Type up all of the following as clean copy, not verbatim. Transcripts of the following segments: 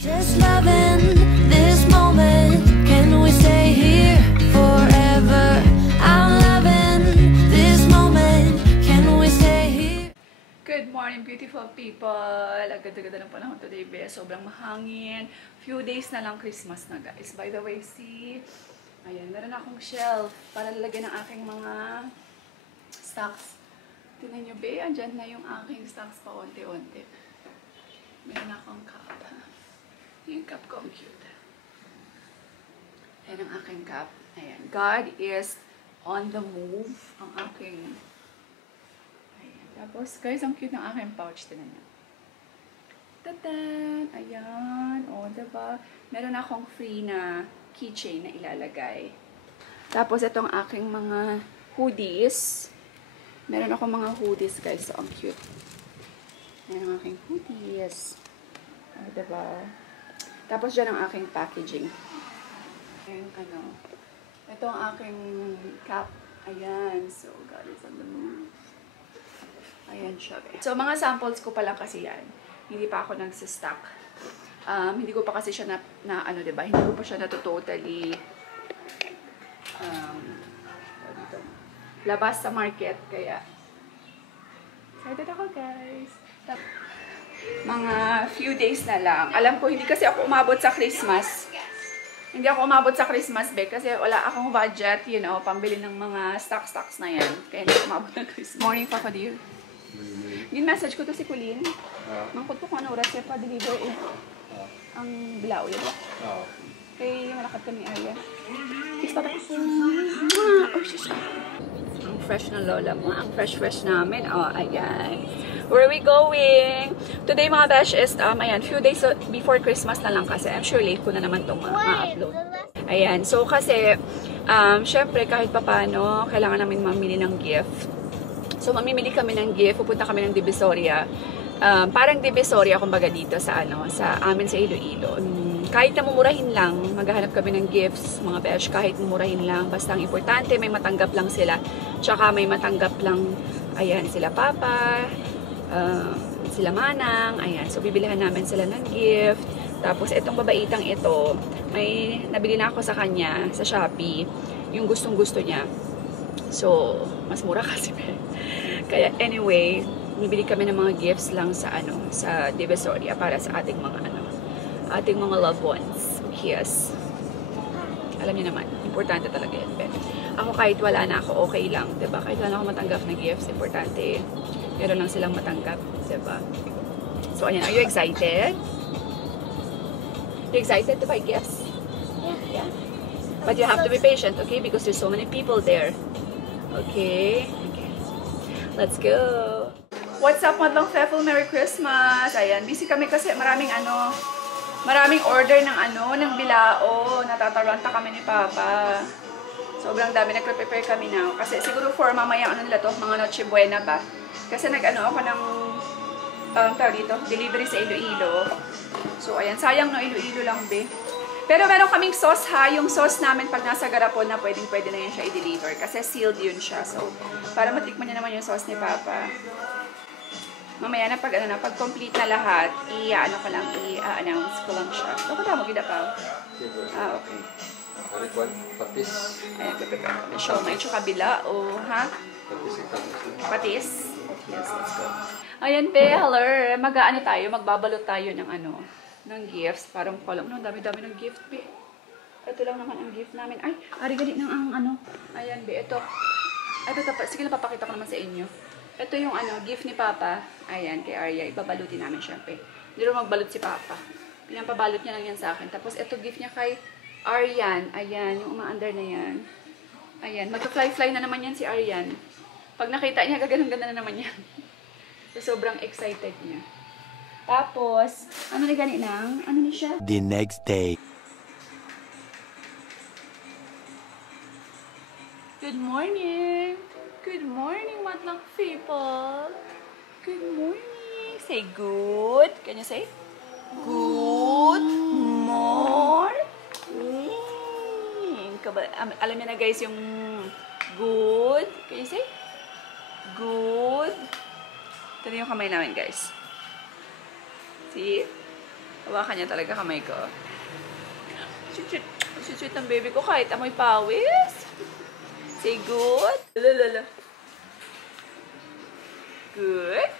Just loving this moment. Can we stay here forever? I'm loving this moment. Can we stay here? Good morning, beautiful people! Ang ganda-ganda ng panahon today, be. Sobrang mahangin. Few days na lang Christmas na, guys. By the way, see? Ayan, meron akong shelf para lalagyan ng aking mga stocks. Tingnan nyo, be. Andyan na yung aking stocks pa onti-onti. Meron akong cup. Yung cup ko, ang cute. Ayan ang aking cup. Ayan. God is on the move. Ang aking... Ayan. Tapos, guys, ang cute ng aking pouch. Tingnan nyo. Tadan! Ayan. O, diba? Meron akong free na keychain na ilalagay. Tapos, itong aking mga hoodies. Meron akong mga hoodies, guys. So, ang cute. Ayan ang aking hoodies. O, diba? Tapos, dyan ang aking packaging. Ayan, ano. Ito ang aking cap. Ayan. So, God is on the move. Ayan siya. So, mga samples ko pa lang kasi yan. Hindi pa ako nagsistock. Hindi ko pa kasi siya na ano, diba? Hindi ko pa siya totally labas sa market. Kaya, excited ako, guys. Mga few days na lang. Alam ko, hindi kasi ako umabot sa Christmas. Hindi ako umabot sa Christmas, be, kasi wala akong budget, you know, pambili ng mga stocks na yan. Kaya hindi ako umabot ng Christmas. Morning, Papa Dear. Yung message ko to si Colleen. Mangkot ko kung ano oras siya pa-deliver eh. Ang bilaw, yun ba? Kaya malakad kami area. Kiss pa ba? Oh, she's ang fresh ng lola mo. Ang fresh namin. Oh, ayan. Where are we going? Today, mga besh, is, ayan, few days before Christmas na lang kasi. I'm sure late ko na naman itong ma-upload. Ayan. So, kasi, syempre, kahit papano, kailangan namin mamili ng gift. So, mamimili kami ng gift. Pupunta kami ng Divisoria. Parang Divisoria, kumbaga dito sa, sa amin sa Iloilo. Kahit na mumurahin lang, maghahanap kami ng gifts, mga besh, kahit mumurahin lang. Basta ang importante, may matanggap lang sila. Tsaka may matanggap lang, ayan, sila Papa, sila Manang, ayan. So, bibilihan namin sila ng gift. Tapos, itong babaitang ito, may nabili na ako sa kanya, sa Shopee, yung gustong-gusto niya. So, mas mura kasi. Kaya, anyway, bibili kami ng mga gifts lang sa, sa Divisoria para sa ating mga, ating mga loved ones. Yes. Alam niyo naman, importante talaga yan. But, ako kahit wala na ako, okay lang. Diba? Kahit wala na ako matanggap na gifts, importante. Meron lang silang matanggap. Diba? So, ayan. Are you excited? You excited to buy gifts? Yeah. But you have to be patient, okay? Because there's so many people there. Okay? Okay. Let's go! What's up, Madlang Feful? Merry Christmas! Ayan. Busy kami kasi maraming maraming order ng ng bilao. Natataranta kami ni Papa. Sobrang dami. Nagpe-prepare kami now. Kasi siguro for mamaya, nila to, mga Noche Buena ba? Kasi ako ng, tawag dito, delivery sa Iloilo. So, ayan. Sayang no, Iloilo lang, be. Pero meron kaming sauce ha. Yung sauce namin pag nasa Garapon na pwede na yan siya i-deliver. Kasi sealed yun siya. So, para matikman niya naman yung sauce ni Papa. Mamaya na pag complete na lahat, i-announce ko lang siya. Ito ko mo gida pa. Okay. Patis. Ayan, prepare ko. Show may tsaka bilao, ha? Patis. Yes, let's go. Ayan, pe, hello. Magbabalot tayo ng ng gifts. Parang kolam, dami-dami ng gift, pe. Ito lang naman ang gift namin. Ay, ari ng ang Ayan, be, ito. Sige na, papakita ko naman sa inyo. Ito yung gift ni Papa. Ayan, kay Arya. Ibabalutin namin syempre. Hindi rin magbalot si Papa. Pinapabalot niya lang yan sa akin. Tapos ito gift niya kay Aryan. Ayan, yung umaandar na yan. Ayan, magka-fly-fly na naman yan si Aryan. Pag nakita niya, gaganong-ganda na naman yan. So, sobrang excited niya. Tapos, ni gani nang? Ni siya? The next day. Good morning! Good morning, Madlang people! Good morning! Say good! Can you say? Good morning! Alam niyo na guys yung good. Can you say? Good. Ito yung kamay namin guys. See? Hawakan niya talaga kamay ko. Sweet ng baby ko kahit amoy pawis. Say good. Lalala. Good.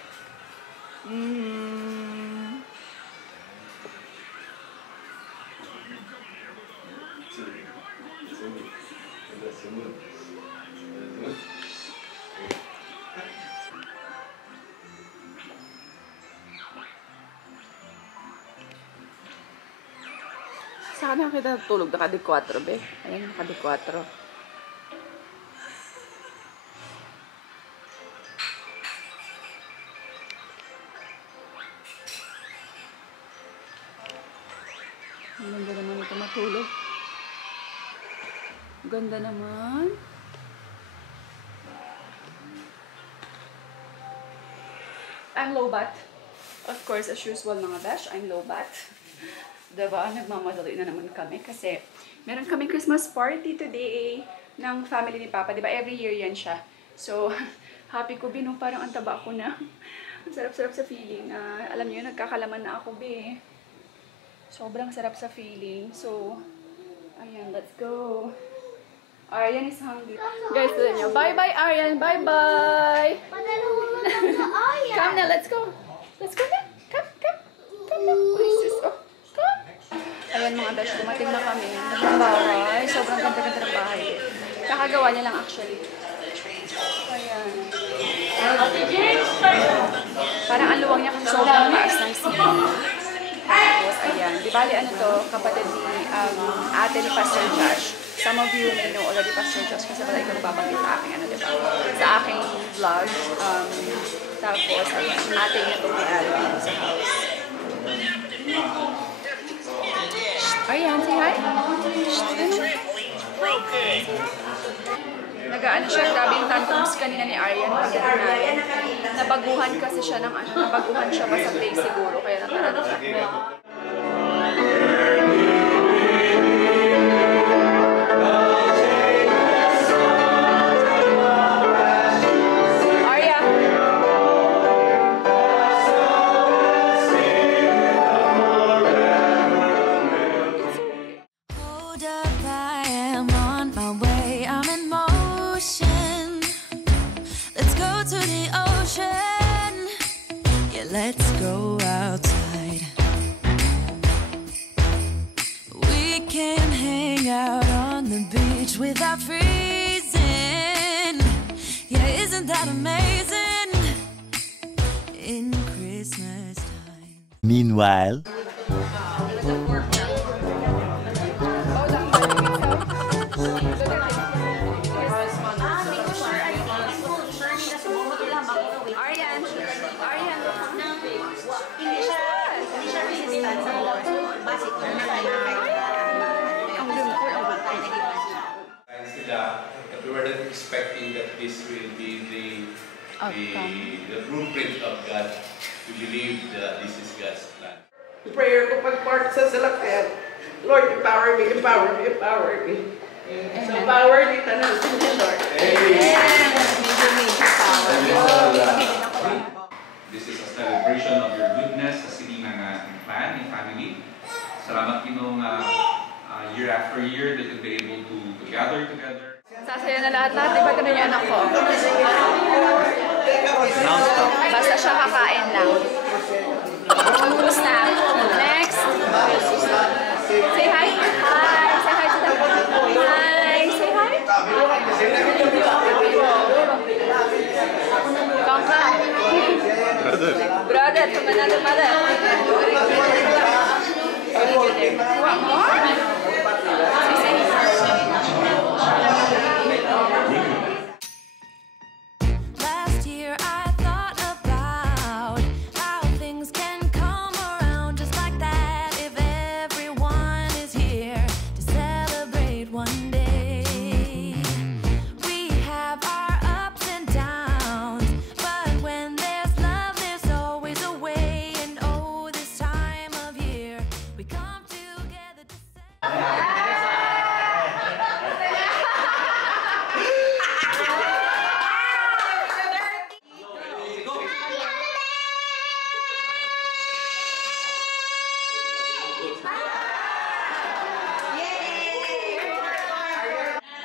Saan na kita natulog? Naka-4, be. Ayan, naka-4. Ang ganda naman ito matulog. Ganda naman. I'm low bat. Of course, as usual mga besh, I'm low bat. Diba? Nagmamadali na naman kami kasi meron kaming Christmas party today ng family ni Papa. Diba? Every year yan siya. So, happy ko, Binong. Parang ang taba ko na. Ang sarap-sarap sa feeling. Alam niyo, nagkakalaman na ako, be. Sobrang sarap sa feeling. So, ayan, let's go. Aryan is hungry. Guys, tuloy niyo. Bye-bye, Aryan. Bye-bye. Come na, let's go. Let's go na. Come. Come na. Oh. Ayan mga besh, dumating na kami. Ng bahay. Sobrang ganda-ganda ng bahay. Kakagawa niya lang actually. Ayan. Parang ang luwang niya kasi sobrang taas ng ceiling. Tapos, ayan. Di bali ano to, kapatid ni ate ni Pastor Josh. Some of you may know already Pastor Josh kasi wala ikaw nababanggit sa aking ano, diba? Sa aking vlog. Tapos, ayan. Ate niya itong may-ari sa house. Ayan, say hi. Nag-ano siya, grabe yung tantrums kanina ni Aryan. Nabaguhan kasi siya ng ano, nabaguhan siya pa sa play siguro, kaya nataranta siya. Let's go outside. We can hang out on the beach without freezing. Yeah, isn't that amazing? In Christmas time. Meanwhile. We were not expecting that this will be the blueprint of God. We believe that this is God's plan. Prayer ko pag-part sa salakyan. Lord, empower me, empower me, empower me. So, power ni tanan sa Lord. This is a celebration of your goodness sa siningang plan ni family. Salamat Ginoo nga year after year that you'll be able to gather together. Sasaya na lahat-lahat, di ba ganun yung anak ko? Basta siya kakain lang. Ubus na. Next. Say hi. Hi. Say hi to them. Hi. Say hi. Come ka. Brother, come another mother. What more? Last year I thought about how things can come around just like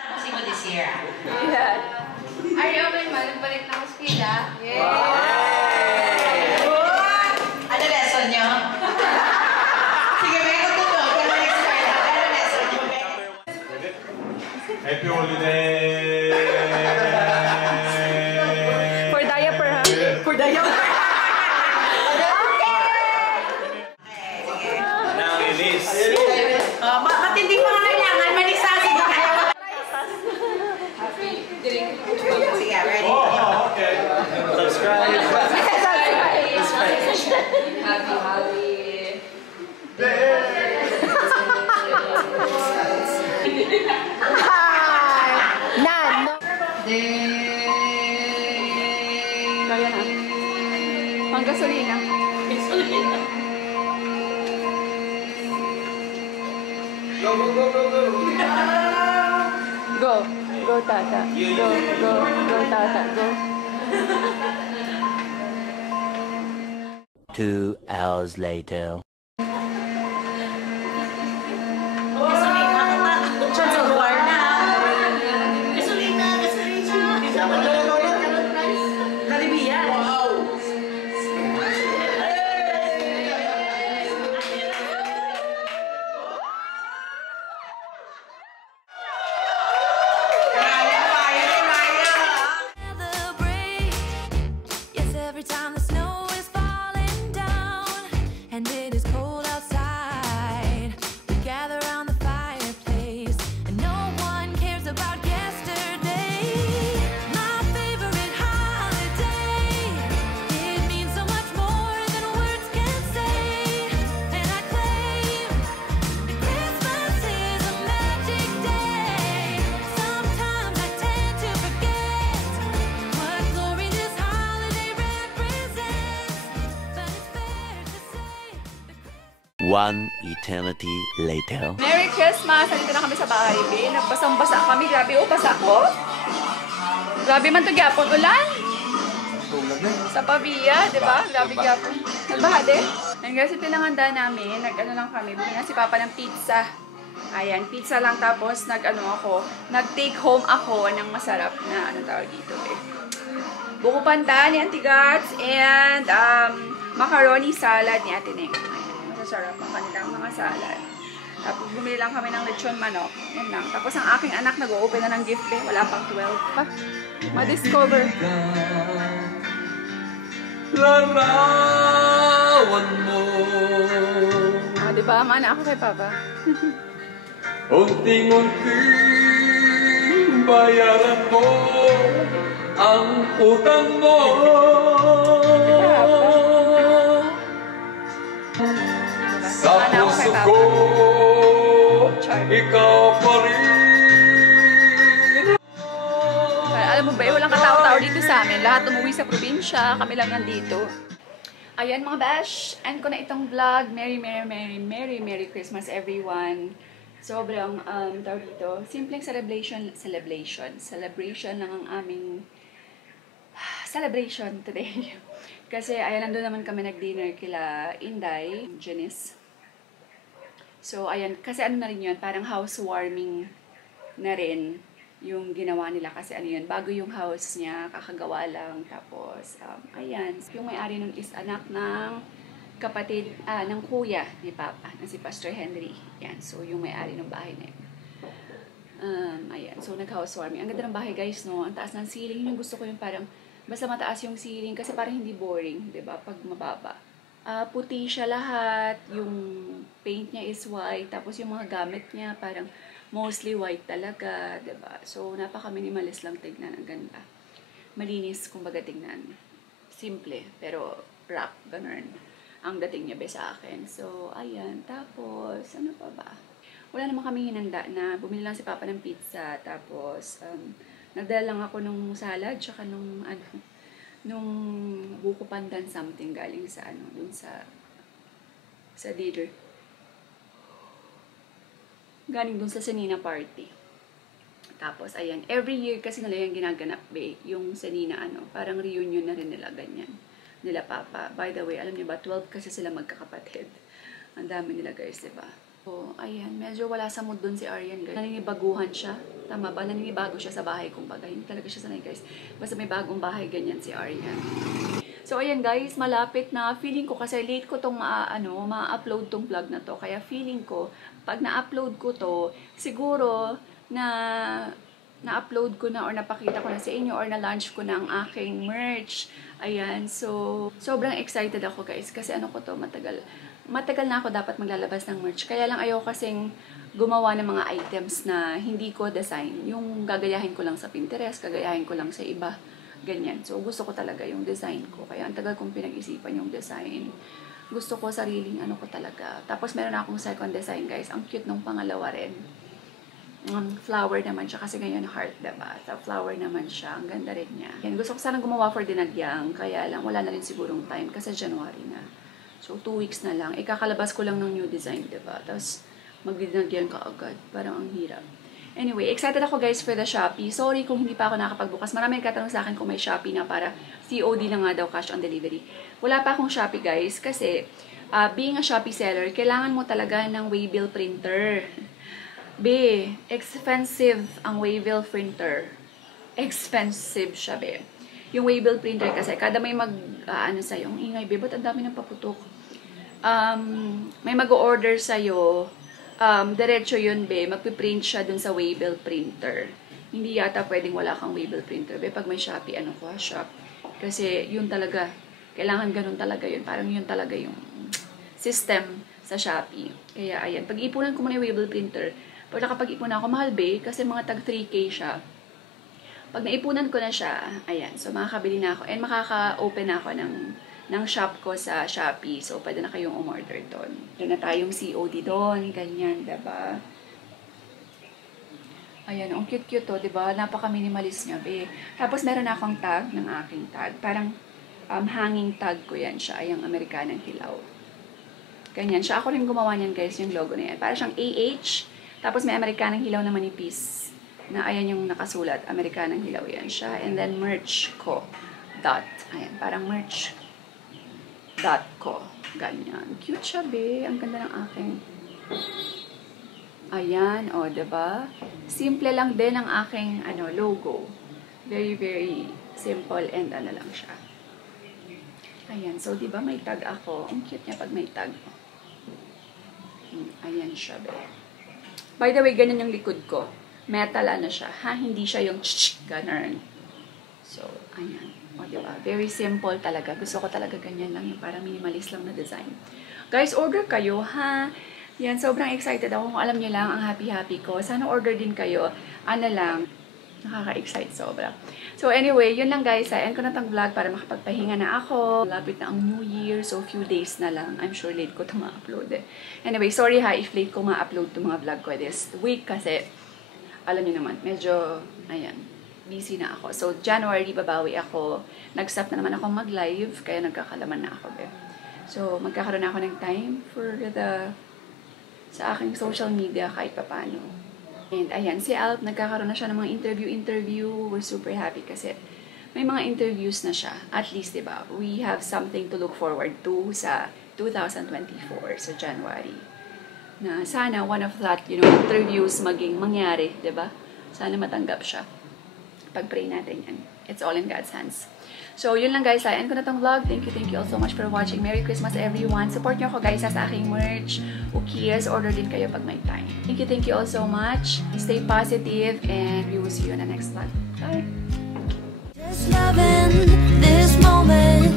Tapusin mo this year. Ayan. Are you okay man? Nagbalik na ako sa pila. Ano lesson nyo? Sige, may kututo. Pero next part. Ano lesson nyo? Happy holiday! For diaper, ha? For the young. Nainis! Matinding mga kailangan. Manisasi ka kayo. Happy drink. Sige, ready? Oh, okay. Subscribe! Happy. Kaya na. Pang gasolina. Go. Go, tata. Go, tata. Go. 2 hours later. Celebrate. Yes, every time the snow is falling down and it is cold outside, we gather around the fireplace and no one cares about yesterday. My favorite holiday. It means so much more than words can say. And I claim that Christmas is a magic day. Sometimes I tend to forget what glory this holiday represents. But it's fair to say that One eternity later. Merry Christmas! Nandito na kami sa bahay, be. Nagbasang-basa kami. Grabe, basa ko. Grabe man ito gyapon. Ulan! Sa Pavia, di ba? Grabe gyapon. Nagbaha din. Ayun guys, ito lang handa namin. Nag-ano lang kami. Bumili na si Papa ng pizza. Ayan, pizza lang. Tapos nag-take home ako ng masarap na, tawag dito, eh. Buko pandan ni Auntie Gats and macaroni salad ni Ate Neng. Ayan, masasarap ang kanilang mga salad. Tapos bumili lang kami ng lechon manok. Yan lang. Tapos ang aking anak nag-open na ng gift eh. Wala pang 12 pa. Ma-discover. Larawan mo Ah, diba? Mana ako kay Papa. unting-unting bayaran mo ang utang mo. Sa Mana ako kay puso Papa. ko, Char. ikaw pa rin. Alam mo ba, walang katao-tao dito sa amin. Lahat umuwi sa probinsya. Kami lang nandito. Ayan mga bash. End ko na itong vlog. Merry Christmas everyone. Sobrang, tawag dito, simpleng celebration lang ang aming celebration today. Kasi, ayan, nandun naman kami nag-dinner kila Inday, Janice. So, ayan, kasi ano na rin yun, parang housewarming na rin yung ginawa nila. Kasi ano yun, bago yung house niya, kakagawa lang. Tapos, ayan, yung may-ari nun is anak ng kapatid, ng kuya ni Papa, na si Pastor Henry. Yan, so yung may-ari ng bahay na yun. Ayan, so nag-housewarming. Ang ganda ng bahay guys, no? Ang taas ng ceiling. Yung gusto ko yung parang, basta mataas yung ceiling kasi parang hindi boring, diba? Pag mababa. Puti siya lahat, yung paint niya is white, tapos yung mga gamit niya parang mostly white talaga, diba? So, napaka-minimalist lang tignan. Ang ganda. Malinis, kumbaga tignan. Simple, pero rock, ganun ang dating niya sa akin. So, ayan. Tapos, ano pa ba? Wala naman kami hinanda na bumili lang si Papa ng pizza. Tapos, nagdala lang ako nung salad, tsaka nung buko pandan something galing sa dun sa dinner. Galing dun sa Sanina party. Tapos, ayan. Every year kasi nila yung ginaganap, yung Sanina, parang reunion na rin nila, ganyan. Nila Papa. By the way, alam niyo ba, 12 kasi sila magkakapatid. Ang dami nila guys, diba? So, ayan. Medyo wala sa mood dun si Arian guys. Naninibaguhan siya. Tama ba? Naninibago siya sa bahay kumbaga. Hindi talaga siya sanay guys. Basta may bagong bahay, ganyan si Arian. So, ayan guys. Malapit na. Feeling ko kasi late ko tong ma-upload tong vlog na to. Kaya feeling ko, pag na-upload ko to, siguro na-upload ko na or napakita ko na sa inyo or na-launch ko na ang aking merch. Ayan. So, sobrang excited ako guys. Kasi ano ko to, matagal na ako dapat maglalabas ng merch. Kaya lang ayaw kasing gumawa ng mga items na hindi ko design. Yung gagayahin ko lang sa Pinterest, gagayahin ko lang sa iba. Ganyan. So, gusto ko talaga yung design ko. Kaya ang tagal kong pinag-isipan yung design. Gusto ko sariling ano ko talaga. Tapos meron akong second design guys. Ang cute nung pangalawa rin. Flower naman siya kasi ngayon heart, diba? So, flower naman siya. Ang ganda rin niya. Yan. Gusto ko sanang gumawa for dinagyang. Kaya lang, wala na rin sigurong time kasi January na. So, 2 weeks na lang. Ikakalabas ko lang ng new design, diba? Tapos, magdinagyan ka agad. Parang ang hirap. Anyway, excited ako guys for the Shopee. Sorry kung hindi pa ako nakapagbukas. Maraming katanong sa akin kung may Shopee na para COD na nga daw, cash on delivery. Wala pa akong Shopee guys kasi being a Shopee seller, kailangan mo talaga ng waybill printer. Expensive ang waybill printer. Expensive siya, Yung waybill printer kasi, kada may sa'yo, ang ingay, ba't ang dami ng paputok. May mag-order sa'yo, diretso yun, magpiprint siya dun sa waybill printer. Hindi yata pwedeng wala kang waybill printer, pag may Shopee, shop. Kasi yun talaga, kailangan ganun talaga yun. Parang yun talaga yung system sa Shopee. Kaya ayan, pag-ipunan ko muna yung waybill printer, pag nakapag-ipunan ako, mahal kasi mga tag 3K siya. Pag naipunan ko na siya, ayan, so makakabili na ako and makaka-open na ako ng shop ko sa Shopee. So, pwede na kayong umorder doon. Doon na tayong COD doon, ganyan, diba? Ayan, ang cute-cute to, diba? Napaka-minimalist niya, Tapos, meron na akong tag ng aking tag. Parang hanging tag ko yan siya, ay ang Amerikanang Hilaw. Ganyan, siya ako rin gumawa niyan, guys, yung logo na yan. Parang siyang AH, tapos may Amerikanang Hilaw na manipis. Na ayan yung nakasulat, Amerikanang Hilaw yan siya. And then, merch ko. Dot. Ayan, parang merch .co. Ganyan. Cute siya, Ang ganda ng aking. Ayan, diba? Simple lang din ang aking, logo. Very, very simple and lang siya. Ayan, so, diba may tag ako? Ang cute niya pag may tag. Ayan siya, By the way, ganyan yung likod ko. Metal siya, Hindi siya yung ganun. So, ayan. Diba? Very simple talaga. Gusto ko talaga ganyan lang. Yung parang minimalist lang na design. Guys, order kayo, Yan, sobrang excited ako. Kung alam niyo lang, ang happy-happy ko. Sana order din kayo. Lang, nakaka-excite sobra. So, anyway, yun lang guys. End ko na tang vlog para makapagpahinga na ako. Lapit na ang New Year. So, few days na lang. I'm sure late ko ito ma-upload Anyway, sorry if late ko ma-upload itong mga vlog ko this week. Kasi, alam niyo naman, medyo, busy na ako. So, January, babawi ako. Nag-stop na naman ako mag-live, kaya nagkakalaman na ako, So, magkakaroon na ako ng time for sa aking social media kahit papano. And, ayan, si Alp, nagkakaroon na siya ng mga interview. We're super happy kasi may mga interviews na siya. At least, diba, we have something to look forward to sa 2024, sa January. Na sana one of that, interviews mangyari, diba? Sana matanggap siya. Pag-pray natin yan. It's all in God's hands. So, yun lang guys. End ko na tong vlog. Thank you all so much for watching. Merry Christmas everyone. Support nyo ako guys sa aking merch. Ukiyas, order din kayo pag may time. Thank you all so much. Stay positive and we will see you in the next vlog. Bye! Just loving this moment.